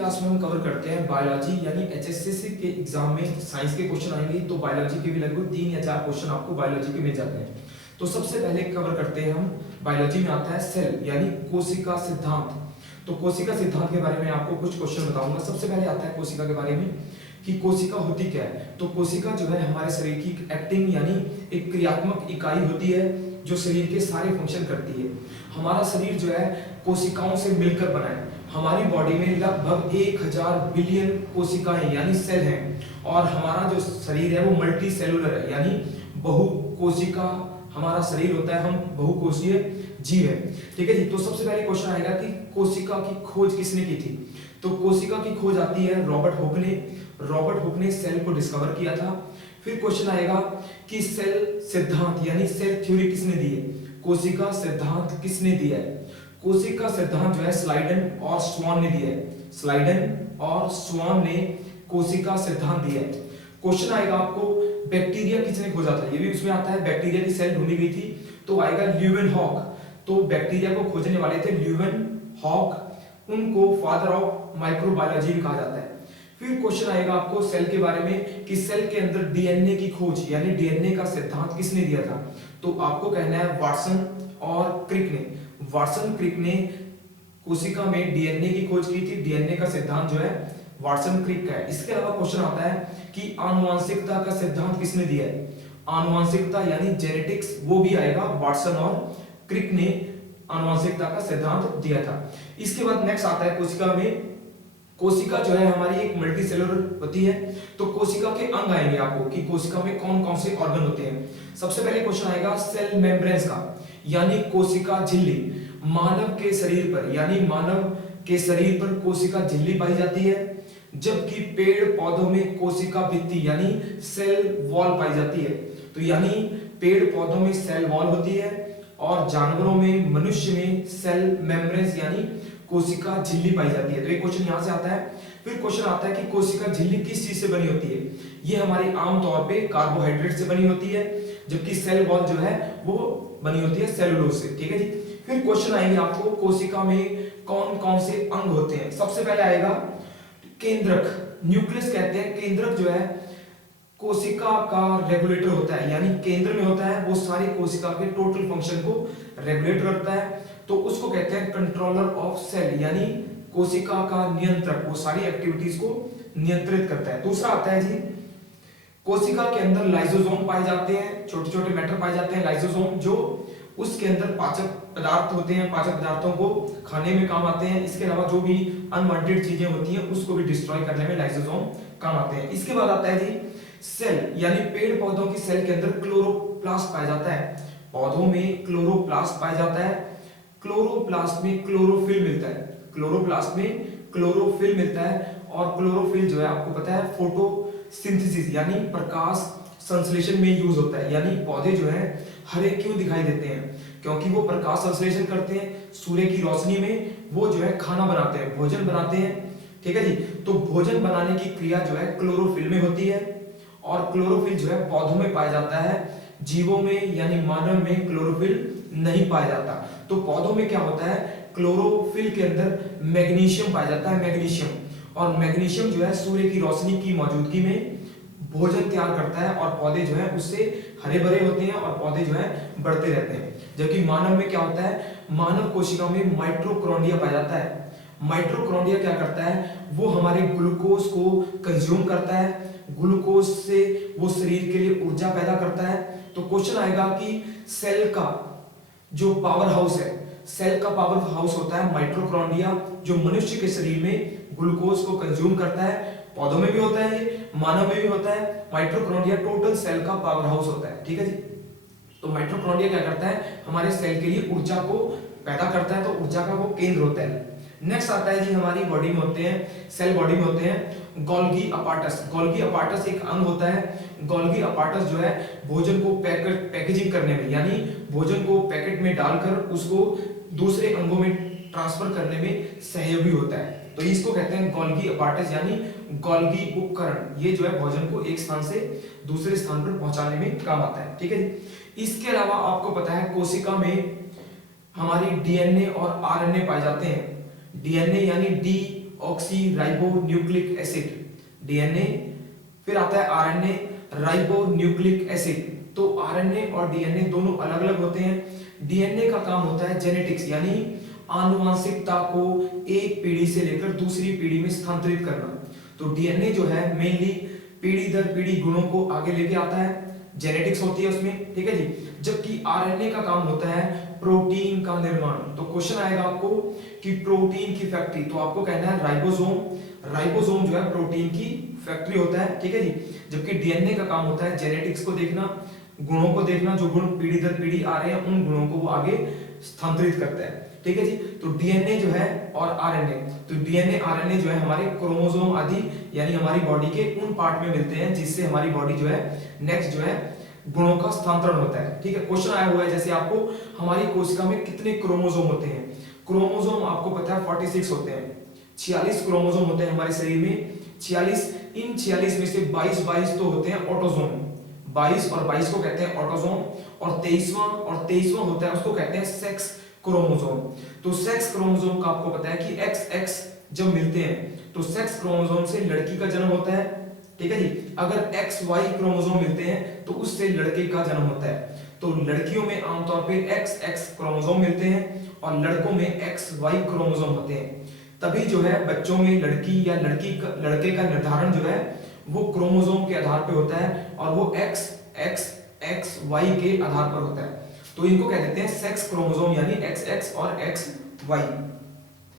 Class में हम cover करते हैं बायोलॉजी यानी एचएससीसी के एग्जाम में साइंस के क्वेश्चन आएंगे तो बायोलॉजी के भी लगभग 3 या 4 क्वेश्चन आपको बायोलॉजी के मिल जाते हैं। तो सबसे पहले कवर करते हैं हम बायोलॉजी में आता है सेल यानी कोशिका सिद्धांत। तो कोशिका सिद्धांत के बारे में आपको कुछ क्वेश्चन बताऊंगा। सबसे पहले आता है कोशिका के बारे में कि कोशिका होती क्या है। तो कोशिका जो है हमारे शरीर की एक्टिंग यानी एक क्रियात्मक इकाई होती है जो शरीर के सारे फंक्शन करती है। हमारा शरीर जो है कोशिकाओं से मिलकर बना है। हमारी बॉडी में लगभग 1000 बिलियन कोशिकाएं यानी सेल हैं और हमारा जो शरीर है वो मल्टी सेलुलर है यानी बहुकोशिका हमारा शरीर होता है। हम बहुकोषीय जीव है। ठीक है जी। तो सबसे पहले क्वेश्चन आएगा कि कोशिका की खोज किसने की थी। तो कोशिका की खोज आती है रॉबर्ट हुक ने। रॉबर्ट हुक ने सेल को डिस्कवर किया था। फिर क्वेश्चन आएगा कि सेल सिद्धांत यानी सेल थ्योरी किसने दी है। कोशिका सिद्धांत किसने दिया है। कोशिका सिद्धांत जो है स्लाइडन और स्वान ने दिया है। स्लाइडन और स्वान ने कोशिका सिद्धांत दिया है। क्वेश्चन आएगा आपको बैक्टीरिया किसने खोजा था। ये भी उसमें आता है बैक्टीरिया की सेल ढूंढी गई थी तो आएगा ल्यूवेनहॉक। तो बैक्टीरिया को खोजने वाले थे ल्यूवेनहॉक। उनको फादर ऑफ माइक्रोबायोलॉजी भी कहा जाता है। फिर क्वेश्चन आएगा आपको सेल के बारे में कि सेल के अंदर डीएनए की खोज यानी डीएनए का सिद्धांत किसने दिया था। तो आपको कहना है वाटसन और क्रिक ने। वाटसन क्रिक ने कोशिका में डीएनए की खोज की थी। डीएनए का सिद्धांत जो है वाटसन क्रिक का है। इसके अलावा क्वेश्चन आता है कि आनुवंशिकता का सिद्धांत किसने दिया है। आनुवंशिकता यानी जेनेटिक्स वो भी आएगा। वाटसन और क्रिक ने आनुवंशिकता का सिद्धांत दिया था। इसके बाद नेक्स्ट आता है कोशिका में। कोशिका जो है हमारी एक मल्टी सेलुलर होती है। तो कोशिका के अंग आएंगे आपको कि कोशिका में कौन कौन से ऑर्गन होते हैं। सबसे पहले क्वेश्चन आएगा सेल मेम्ब्रेन्स का यानी कोशिका झिल्ली। मानव के शरीर पर यानी मानव के शरीर पर कोशिका झिल्ली पाई जाती है जबकि पेड़ पौधों में कोशिका भित्ति यानी सेल वॉल पाई जाती है। तो यानी पेड़ पौधों में सेल वॉल होती है और जानवरों में मनुष्य में सेल मेम्ब्रेन्स यानी कोशिका झिल्ली पाई जाती है। तो ये क्वेश्चन यहां से आता है। फिर क्वेश्चन आता है कि कोशिका झिल्ली किस चीज से बनी होती है। ये हमारी आमतौर पे कार्बोहाइड्रेट से बनी होती है जबकि सेल वॉल जो है वो बनी होती है सेलुलोज से। ठीक है जी। फिर क्वेश्चन आएंगे आपको कोशिका में कौन कौन से अंग होते हैं। सबसे पहले आएगा केंद्रक। न्यूक्लियस कहते हैं। केंद्रक जो है कोशिका का रेगुलेटर होता है यानी केंद्र में होता है। वो सारी कोशिका के टोटल फंक्शन को रेगुलेट करता है तो उसको कहते हैं कंट्रोलर ऑफ सेल यानी कोशिका का नियंत्रक। वो सारी एक्टिविटीज को नियंत्रित करता है। दूसरा आता है जी कोशिका के अंदर लाइसोसोम पाए जाते हैं। छोटे छोटे मैटर पाए जाते हैं लाइसोसोम जो उसके अंदर पाचक पदार्थ होते हैं। पाचक पदार्थों को खाने में काम आते हैं। इसके अलावा जो भी अनवांटेड चीजें होती हैं उसको भी डिस्ट्रॉय करने में लाइसोसोम काम आते हैं। इसके बाद आता है जी सेल यानी पेड़ पौधों की सेल के अंदर क्लोरोप्लास्ट पाया जाता है। पौधों में क्लोरोप्लास्ट पाया जाता है। क्लोरोप्लास्ट में क्लोरोफिल मिलता है। क्लोरोप्लास्ट में क्लोरोफिल मिलता है और क्लोरोफिल जो है आपको पता है फोटोसिंथेसिस यानी प्रकाश संश्लेषण में यूज होता है। यानी पौधे जो है हरे क्यों दिखाई देते हैं क्योंकि वो प्रकाश संश्लेषण करते हैं। सूर्य की रोशनी में वो जो है खाना बनाते हैं, भोजन बनाते हैं। ठीक है जी। तो भोजन बनाने की क्रिया जो है क्लोरोफिल में होती है और क्लोरोफिल जो है पौधों में पाया जाता है। जीवों में यानी मानव में क्लोरोफिल नहीं पाया जाता। तो पौधों में क्या होता है क्लोरोफिल के अंदर मैग्नीशियम पाया जाता है। मैग्नीशियम और मैग्नीशियम जो है सूर्य की रोशनी की मौजूदगी में भोजन तैयार करता है और पौधे जो है उससे हरे भरे होते हैं और पौधे जो है बढ़ते रहते हैं। जबकि मानव में क्या होता है मानव कोशिका में माइटोकॉन्ड्रिया पाया जाता है। माइटोकॉन्ड्रिया क्या करता है वो हमारे ग्लूकोज को कंज्यूम करता है। ग्लूकोज से वो शरीर के लिए ऊर्जा पैदा करता है। तो क्वेश्चन आएगा कि सेल का जो पावर हाउस है, सेल का पावर हाउस होता है माइटोकॉन्ड्रिया जो मनुष्य के शरीर में ग्लूकोज को कंज्यूम करता है। पौधों में भी होता है ये, मानव में भी होता है। माइटोकॉन्ड्रिया टोटल सेल का पावर हाउस होता है। ठीक है जी। तो माइटोकॉन्ड्रिया क्या करता है हमारे सेल के लिए ऊर्जा को पैदा करता है। तो ऊर्जा का वो केंद्र होता है। नेक्स्ट आता है जी हमारी बॉडी में होते हैं सेल बॉडी में होते हैं गोल्गी अपार्टस। गोल्गी अपार्टस एक अंग होता है। गोल्गी अपार्टस जो है भोजन को पैकेजिंग करने में यानी भोजन को पैकेट में डालकर उसको दूसरे अंगों में ट्रांसफर करने में सहयोगी होता है। तो इसको कहते हैं गोल्गी अपार्टस यानी गोल्गी उपकरण। ये जो है भोजन को एक स्थान से दूसरे स्थान पर पहुंचाने में काम आता है। ठीक है। इसके अलावा आपको पता है कोशिका में हमारी डीएनए और आरएनए पाए जाते हैं। डीएनए यानी D oxy ribo nucleic acid, DNA. फिर आता है आरएनए, राइबो न्यूक्लिक एसिड। तो आरएनए और डीएनए दोनों अलग अलग होते हैं। डीएनए का काम होता है जेनेटिक्स, यानी आनुवांशिकता को एक पीढ़ी से लेकर दूसरी पीढ़ी में स्थानांतरित करना। तो डीएनए जो है मेनली पीढ़ी दर पीढ़ी गुणों को आगे लेके आता है, जेनेटिक्स होती है उसमें, ठीक है जी। जबकि आरएनए का काम होता है प्रोटीन का निर्माण। तो क्वेश्चन आएगा आपको कि प्रोटीन की फैक्ट्री, तो आपको कहना है राइबोसोम। राइबोसोम जो है प्रोटीन की फैक्ट्री होता है, ठीक है जी। जबकि डीएनए का काम होता है जेनेटिक्स को देखना, गुणों को देखना, जो गुण पीढ़ी दर पीढ़ी आ रहे हैं उन गुणों को वो आगे स्थानांतरित करता है, ठीक है जी। तो डीएनए जो है और आरएनए, तो डीएनए आरएनए जो है हमारे क्रोमोसोम आदि यानी हमारी बॉडी के उन पार्ट में मिलते हैं जिससे हमारी बॉडी जो है नेक्स्ट जो है गुणों का स्थानांतरण होता है, ठीक है। क्वेश्चन आया हुआ है जैसे आपको हमारी कोशिका में कितने क्रोमोसोम होते हैं। क्रोमोसोम आपको पता है 46 होते हैं, 46 क्रोमोसोम होते हैं हमारे शरीर में, 46। इन 46 में से 22 तो होते हैं ऑटोसोम, 22 और 22 को कहते हैं ऑटोसोम, और 23वां होता है उसको कहते हैं सेक्स क्रोमोसोम। तो सेक्स क्रोमोसोम का आपको पता है कि XX जब मिलते हैं तो सेक्स क्रोमोसोम से लड़की का जन्म होता है, ठीक है जी। अगर XY क्रोमोसोम मिलते हैं तो उससे लड़के का जन्म होता है। तो लड़कियों में आमतौर पे XX क्रोमोसोम मिलते हैं और लड़कों में XY क्रोमोसोम होते हैं। तभी जो है बच्चों में लड़की या लड़के का निर्धारण जो है वो क्रोमोसोम के आधार पे होता है और वो XY के आधार पर होता है। तो इनको कह देते हैं सेक्स क्रोमोसोम यानी XX और XY।